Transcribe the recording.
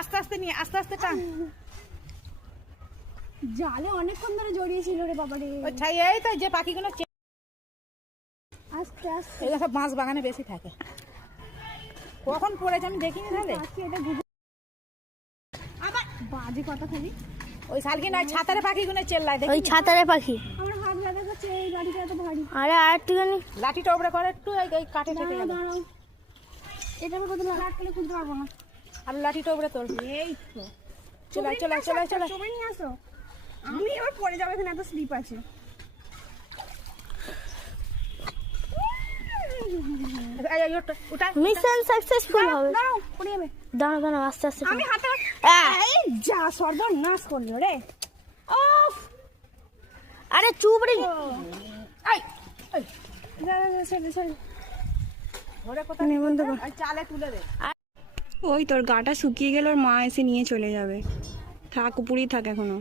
আস্তে আস্তে নিয়ে আস্তে আস্তে টান। জালে অনেকক্ষণ ধরে জড়িয়েছিল রে বাবারে। এই তো যে পাখিগুলো আস্তে আস্তে এগুলো সব মাছ বাগানে বেশি থাকে। কখন পড়েছে আমি দেখিনি। তাহলে আবার বাজে কথা খালি। ওই শালকি নয় ছাতারে পাখিগুলো চেল্লায় দেখি। ওই ছাতারে পাখি। আমার হাত ব্যথা করছে, এই লাঠিটা এত ভারী। আরে আর একটুখানি লাঠিটা উপরে করে একটু এই কাটে থেকে যাবে। দাঁড়াও, এটা আমি কোথাও লাট পেলে খুঁজতে পারবো না। আর লাঠিটা উপরে তোল। এই তো চলে চলে নিয়ে আসো। আমি এবার পড়ে যাবো, এখানে এত স্লিপ আছে। মিশন সাকসেসফুল হবে। দাঁড়াও, পড়ে যাবে। দাঁড়াও আস্তে আস্তে। আমি হাতে এই যা সর্বনাশ করলো রে। অফ, আরে চুপ রে। চালে তুলে দে। ওই তোর গাটা শুকিয়ে গেল, ওর মা এসে নিয়ে চলে যাবে। থাক, উপরেই থাক এখনো।